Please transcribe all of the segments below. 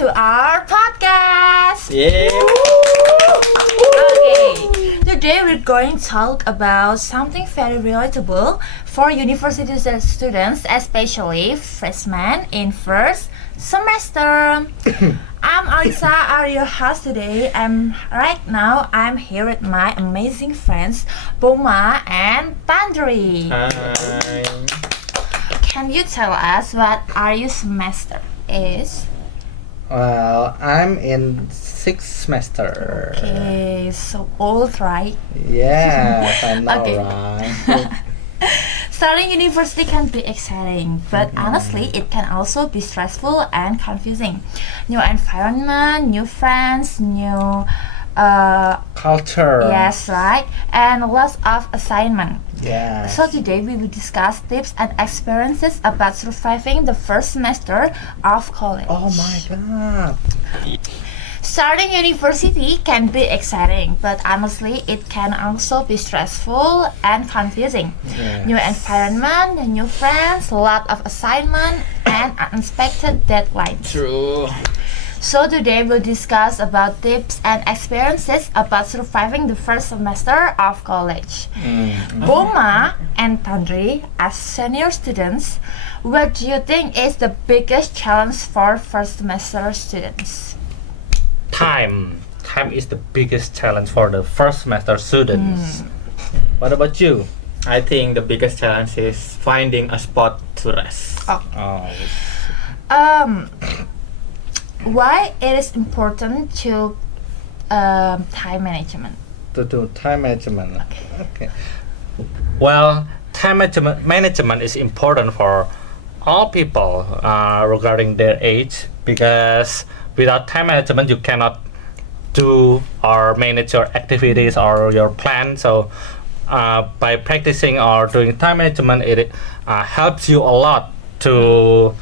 to our podcast. Yeah. Okay, today we're going to talk about something very relatable for university students, especially freshmen in first semester. I'm Alisa, your host today. I'm here with my amazing friends Boma and Tandri. Hi. Can you tell us what your semester is? Well, I'm in sixth semester. Okay, so old, right? Yes, I know, Okay. right? Starting university can be exciting, but honestly, it can also be stressful and confusing. New environment, new friends, new Culture. yes, right, and lots of assignment. Yes. So today we will discuss tips and experiences about surviving the first semester of college. Oh my god. Starting university can be exciting, but honestly, it can also be stressful and confusing. Yes. New environment, new friends, lot of assignment, and unexpected deadlines. True. So today we'll discuss about tips and experiences about surviving the first semester of college. Boma and Tandri, as senior students, what do you think is the biggest challenge for first semester students? Time is the biggest challenge for the first semester students. What about you? I think the biggest challenge is finding a spot to rest. Oh. Why it is important to time management? To do time management. Okay. Well, time management is important for all people regarding their age, because without time management you cannot do or manage your activities or your plan. So by practicing or doing time management, it helps you a lot to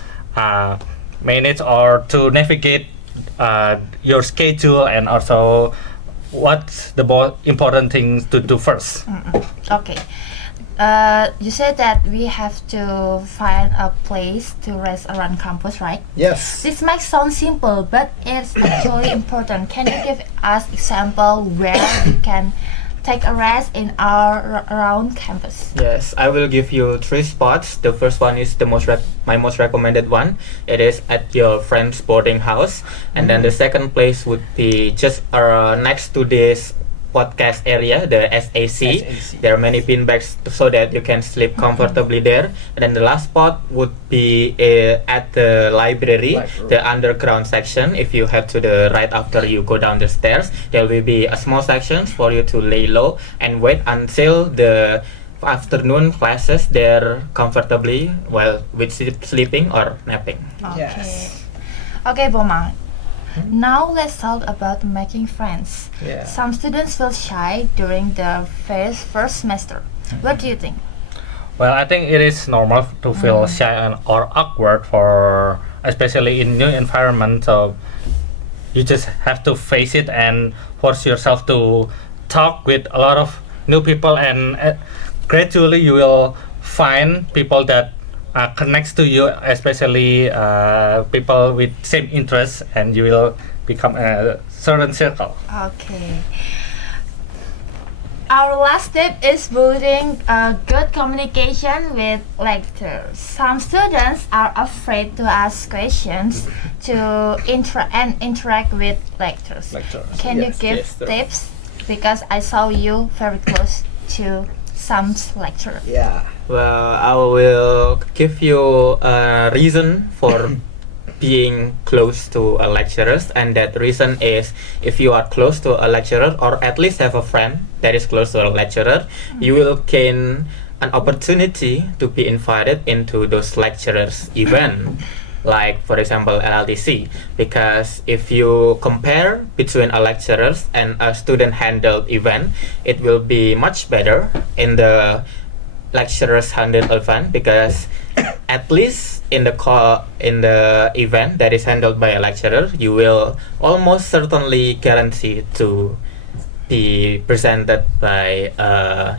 manage or to navigate your schedule, and also what's the most important things to do first. Okay. You said that we have to find a place to rest around campus, right? Yes. This might sound simple, but it's actually important. Can you give us example where we can take a rest in our around campus? Yes, I will give you 3 spots. The first one is the my most recommended one. It is at your friend's boarding house, and then the second place would be just next to this podcast area, the SAC. There are many beanbags so that you can sleep comfortably there. And then the last spot would be at the library, the underground section. If you head to the right after you go down the stairs, there will be a small section for you to lay low and wait until the afternoon classes there comfortably while with sleeping or napping. Okay. Yes. Okay, Boma. Now let's talk about making friends. Yeah. Some students feel shy during the first semester. What do you think? Well, I think it is normal to feel shy or awkward, for especially in new environment. So you just have to face it and force yourself to talk with a lot of new people, and gradually you will find people that connects to you, especially people with same interests, and you will become a certain circle. Okay. Our last tip is building a good communication with lecturers. Some students are afraid to ask questions to interact with lecturers. Can you Yes. give Yes, sir. tips? Because I saw you very close to some lecturer. Yeah. Well, I will give you a reason for being close to a lecturer, and that reason is if you are close to a lecturer, or at least have a friend that is close to a lecturer, you will gain an opportunity to be invited into those lecturers' event, like for example LLTC. Because if you compare between a lecturer and a student handled event, it will be much better in the lecturers handled event, because at least in the event that is handled by a lecturer, you will almost certainly guarantee to be presented by a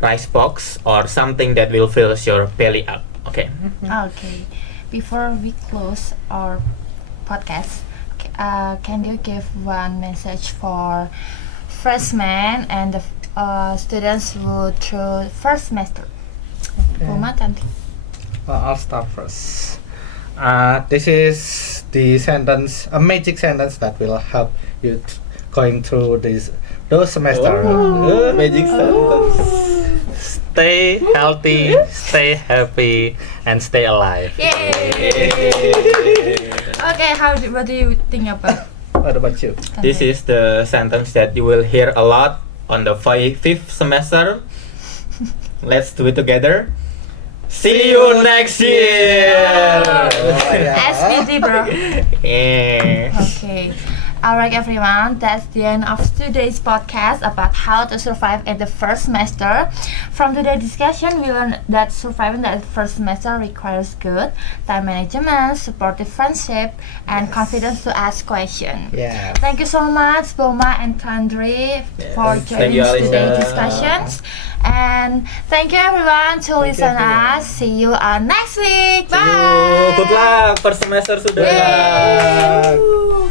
rice box or something that will fill your belly up. Okay. Okay. Before we close our podcast. Can you give one message for freshmen and the students who through first semester? Boma, Tanti. Well, I'll start first. This is the sentence, a magic sentence that will help you going through those semester. Magic sentence. Stay healthy, stay happy, and stay alive. Yay! Okay, what do you think about? What about you? This is the sentence that you will hear a lot on the fifth semester. Let's do it together. See you next year. SPT, bro. Yeah. Okay. Alright everyone, that's the end of today's podcast about how to survive in the first semester. From today's discussion, we learned that surviving the first semester requires good time management, supportive friendship, and confidence to ask questions. Yeah. Thank you so much, Boma and Kandri, for Thank joining you, today's Alicia. discussions. And thank you everyone to listen us. See you next week. Bye. Good luck first semester sudah. Yay.